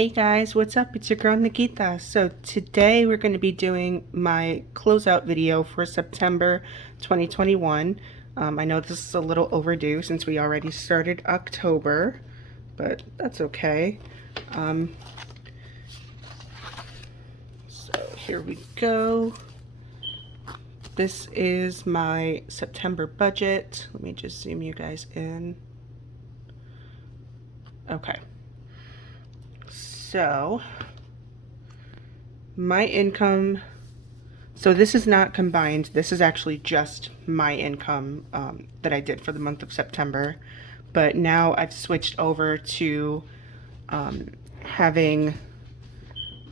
Hey guys, what's up? It's your girl Nikita. So today we're going to be doing my closeout video for September 2021. I know this is a little overdue since we already started October, but that's okay. So here we go. This is my September budget. Let me just zoom you guys in. Okay. So my income, so this is not combined, this is actually just my income that I did for the month of September, but now I've switched over to having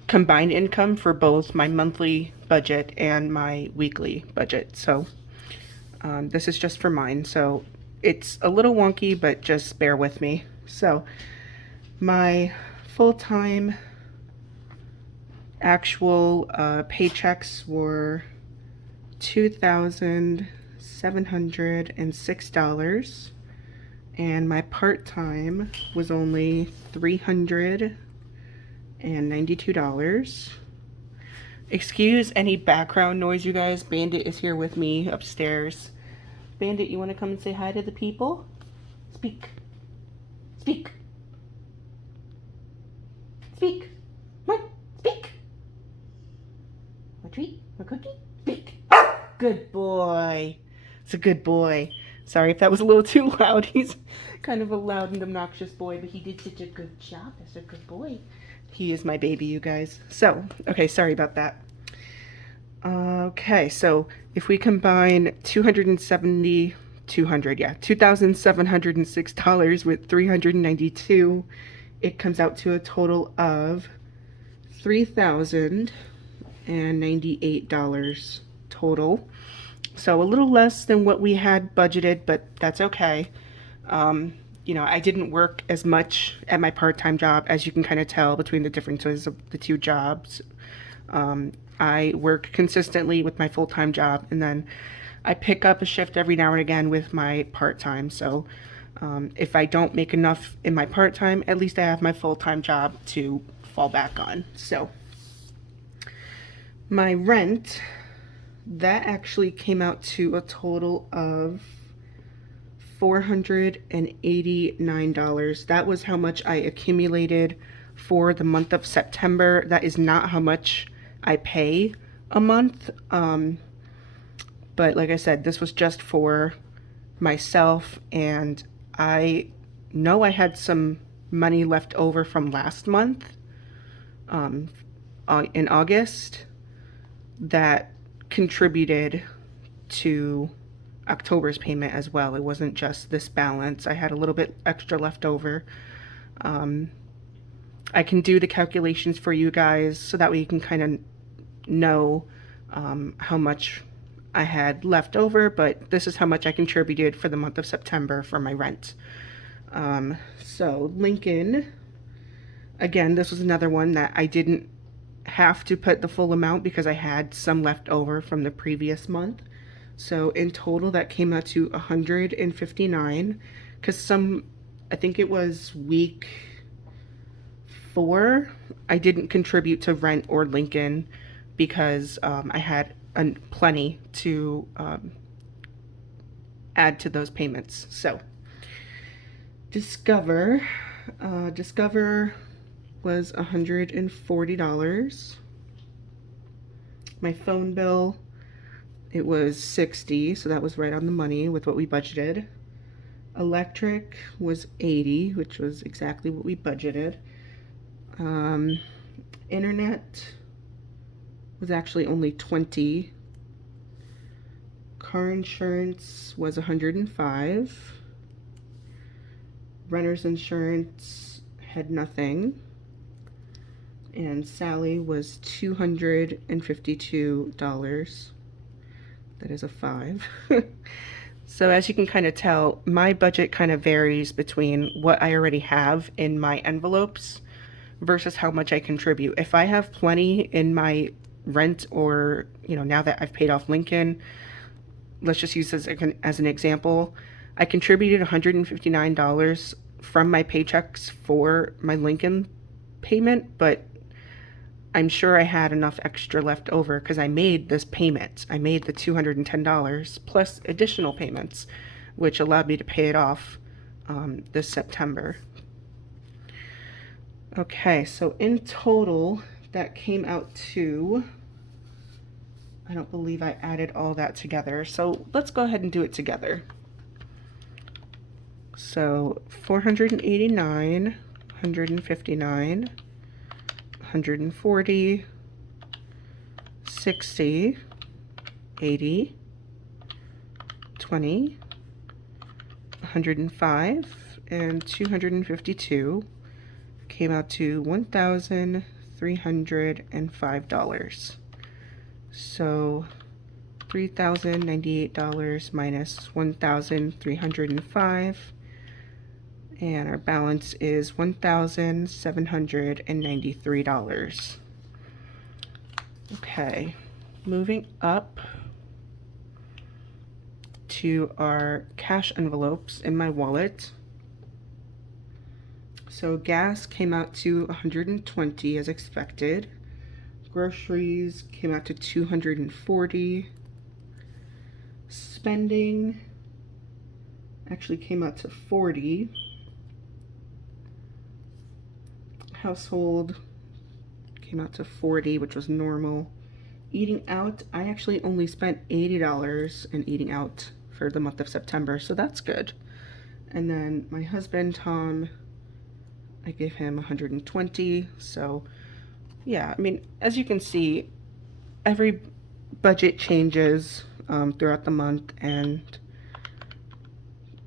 combined income for both my monthly budget and my weekly budget. So this is just for mine, so it's a little wonky, but just bear with me. So my full-time actual paychecks were $2,706, and my part-time was only $392. Excuse any background noise, you guys. Bandit is here with me upstairs. Bandit, you want to come and say hi to the people? Speak. Speak. Speak. What? Speak. A treat? A cookie? Speak. Good boy. It's a good boy. Sorry if that was a little too loud. He's kind of a loud and obnoxious boy, but he did such a good job as a good boy. He is my baby, you guys. So, okay, sorry about that. Okay, so if we combine $2,706 with $392, it comes out to a total of $3,098 total. So a little less than what we had budgeted, but that's okay. You know, I didn't work as much at my part-time job, as you can kind of tell between the differences of the two jobs. I work consistently with my full-time job, and then I pick up a shift every now and again with my part-time. So if I don't make enough in my part-time, at least I have my full-time job to fall back on. So my rent, that actually came out to a total of $489. That was how much I accumulated for the month of September. That is not how much I pay a month. But like I said, this was just for myself, and I know I had some money left over from last month in August that contributed to October's payment as well. It wasn't just this balance. I had a little bit extra left over. I can do the calculations for you guys so that way you can kind of know how much I had left over, but this is how much I contributed for the month of September for my rent. So Lincoln, again, this was another one that I didn't have to put the full amount because I had some left over from the previous month. So in total that came out to $159, because I think it was week 4, I didn't contribute to rent or Lincoln because I had plenty to add to those payments. So Discover was $140. My phone bill, it was $60, so that was right on the money with what we budgeted. Electric was $80, which was exactly what we budgeted. Internet was actually only $20. Car insurance was $105. Renter's insurance had nothing. And Sally was $252. That is a 5. So as you can kind of tell, my budget kind of varies between what I already have in my envelopes versus how much I contribute. If I have plenty in my rent, or, you know, now that I've paid off Lincoln, let's just use this as an example. I contributed $159 from my paychecks for my Lincoln payment, but I'm sure I had enough extra left over because I made this payment. I made the $210 plus additional payments, which allowed me to pay it off this September. Okay, so in total, that came out to, I don't believe I added all that together. So let's go ahead and do it together. So 489, 159, 140, 60, 80, 20, 105, and 252 came out to $1,305. So $3,098 minus 1,305, and our balance is $1,793. Okay, moving up to our cash envelopes in my wallet. So gas came out to $120 as expected. Groceries came out to $240. Spending actually came out to $40. Household came out to $40, which was normal. Eating out, I actually only spent $80 in eating out for the month of September, so that's good. And then my husband, Tom, I gave him 120, so yeah, I mean, as you can see, every budget changes throughout the month, and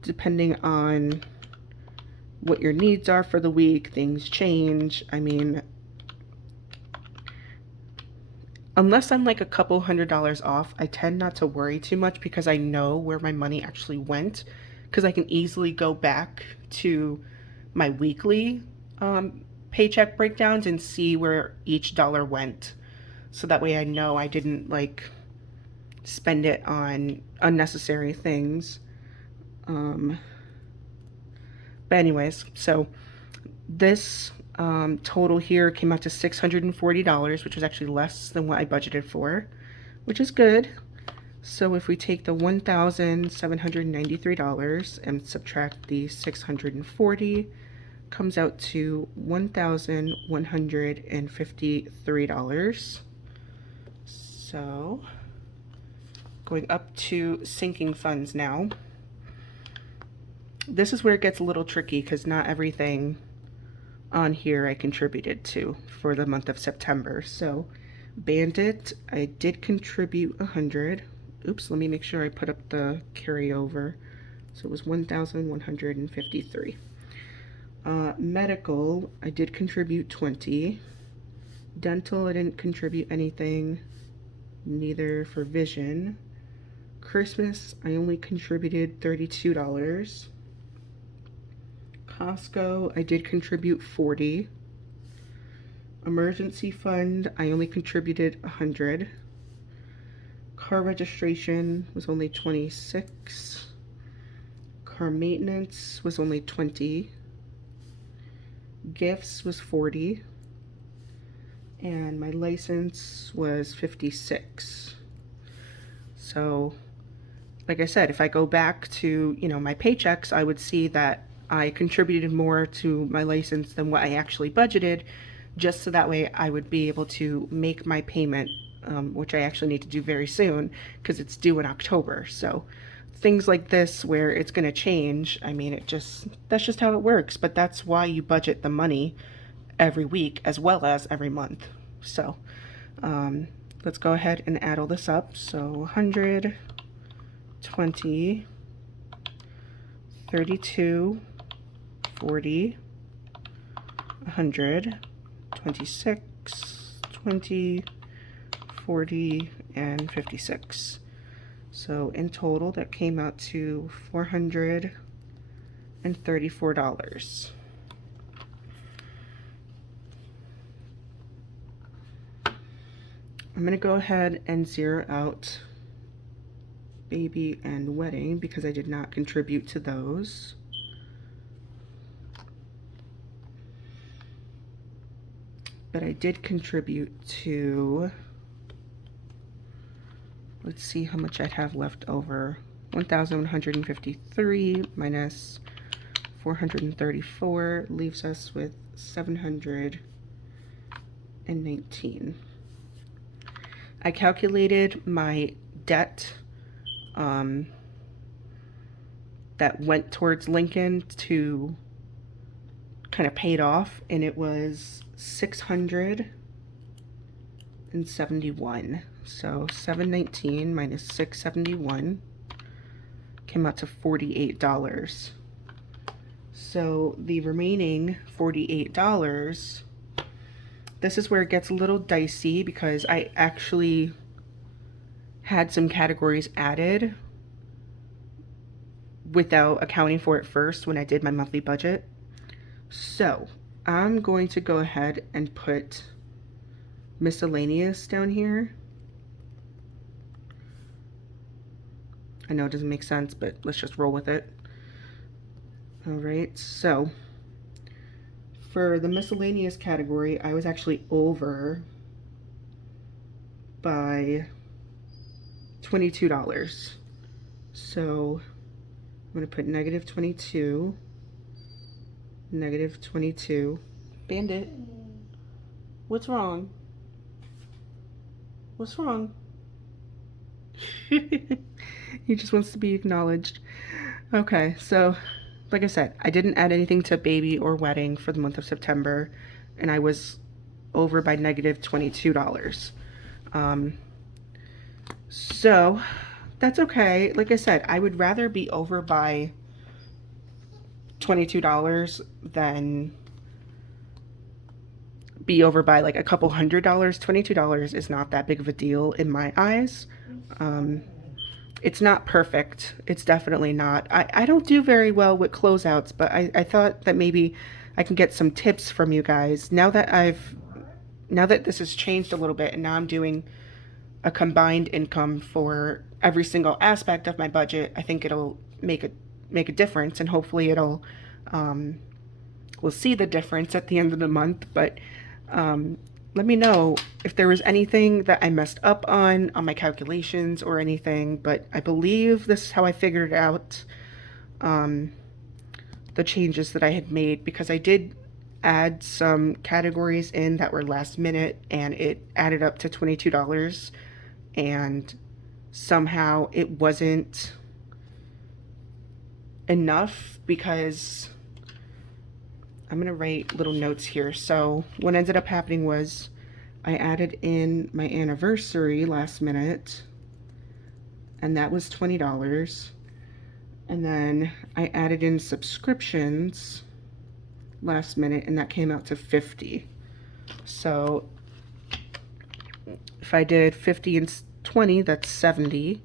depending on what your needs are for the week, things change. I mean, unless I'm like a couple $100s off, I tend not to worry too much because I know where my money actually went, because I can easily go back to my weekly paycheck breakdowns and see where each dollar went. So that way I know I didn't like spend it on unnecessary things. But anyways, so this total here came out to $640, which was actually less than what I budgeted for, which is good. So if we take the $1,793 and subtract the 640, comes out to $1,153. So going up to sinking funds now. This is where it gets a little tricky because not everything on here I contributed to for the month of September. So Bandit, I did contribute 100. Oops, let me make sure I put up the carryover. So it was 1,153. Medical, I did contribute 20. Dental, I didn't contribute anything, neither for vision. Christmas, I only contributed $32. Costco, I did contribute 40. Emergency fund, I only contributed 100. Car registration was only 26. Car maintenance was only 20. Gifts was 40. And my license was 56. So, like I said, if I go back to, my paychecks, I would see that I contributed more to my license than what I actually budgeted, just so that way I would be able to make my payment, which I actually need to do very soon because it's due in October. So things like this where it's going to change, I mean, that's just how it works. But that's why you budget the money every week as well as every month. So let's go ahead and add all this up. So 100, 20, 32, 40, 100, 26, 20, 40, and 56. So in total, that came out to $434. I'm going to go ahead and zero out baby and wedding because I did not contribute to those. but I did contribute to, let's see how much I'd have left over. 1,153 minus 434 leaves us with 719. I calculated my debt that went towards Lincoln to kind of paid off, and it was 671. So 719 minus 671 came out to $48. So the remaining $48, this is where it gets a little dicey because I actually had some categories added without accounting for it first when I did my monthly budget. So I'm going to go ahead and put miscellaneous down here. I know it doesn't make sense, but let's just roll with it. All right, so for the miscellaneous category, I was actually over by $22. So I'm going to put negative 22, negative 22. Bandit, what's wrong? What's wrong? He just wants to be acknowledged. Okay, so like I said, I didn't add anything to baby or wedding for the month of September, and I was over by negative $22. So that's okay. Like I said, I would rather be over by $22 than be over by like a couple $100. $22 is not that big of a deal in my eyes. It's not perfect. It's definitely not. I don't do very well with closeouts, but I thought that maybe I can get some tips from you guys. Now that this has changed a little bit and now I'm doing a combined income for every single aspect of my budget, I think it'll make a difference, and hopefully it'll we'll see the difference at the end of the month. But let me know if there was anything that I messed up on my calculations or anything, but I believe this is how I figured out the changes that I had made, because I did add some categories in that were last minute and it added up to $22, and somehow it wasn't enough because I'm going to write little notes here. So what ended up happening was I added in my anniversary last minute, and that was $20. And then I added in subscriptions last minute, and that came out to $50. So if I did 50 and 20, that's 70.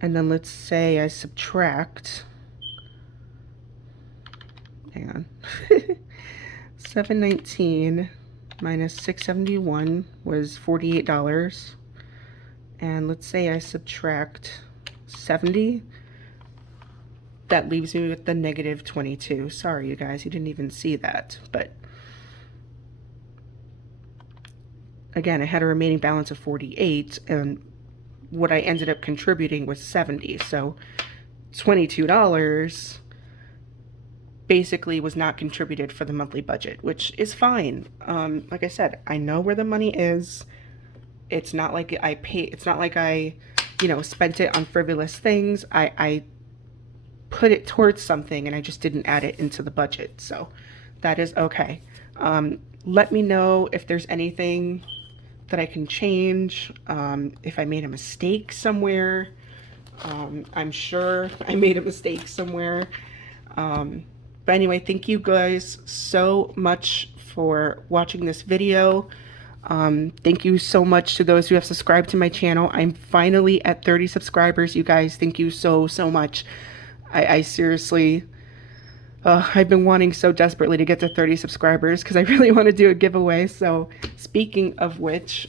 And then let's say I subtract, hang on, 719 minus 671 was $48. And let's say I subtract 70, that leaves me with the negative 22. Sorry, you guys, you didn't even see that. But again, I had a remaining balance of 48, and what I ended up contributing was 70. So $22 basically was not contributed for the monthly budget, which is fine. Like I said, I know where the money is. It's not like it's not like I, spent it on frivolous things. I put it towards something and I just didn't add it into the budget. So that is okay. Let me know if there's anything that I can change, if I made a mistake somewhere. I'm sure I made a mistake somewhere. But anyway, thank you guys so much for watching this video. Thank you so much to those who have subscribed to my channel. I'm finally at 30 subscribers, you guys. Thank you so much. I seriously, I've been wanting so desperately to get to 30 subscribers because I really want to do a giveaway. So speaking of which,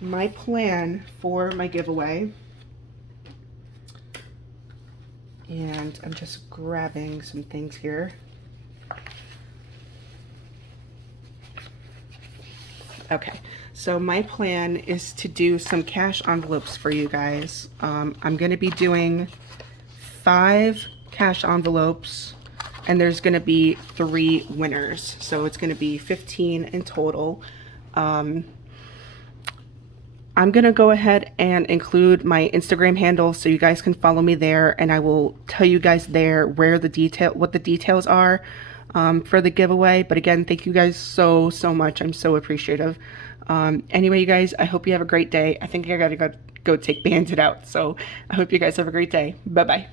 my plan for my giveaway, and I'm just grabbing some things here. Okay, so my plan is to do some cash envelopes for you guys. I'm going to be doing 5 cash envelopes, and there's going to be 3 winners. So it's going to be 15 in total. I'm going to go ahead and include my Instagram handle so you guys can follow me there, and I will tell you guys there where what the details are for the giveaway. But again, thank you guys so much. I'm so appreciative. Anyway, you guys, I hope you have a great day. I think I gotta go take Bandit out. So I hope you guys have a great day. Bye-bye.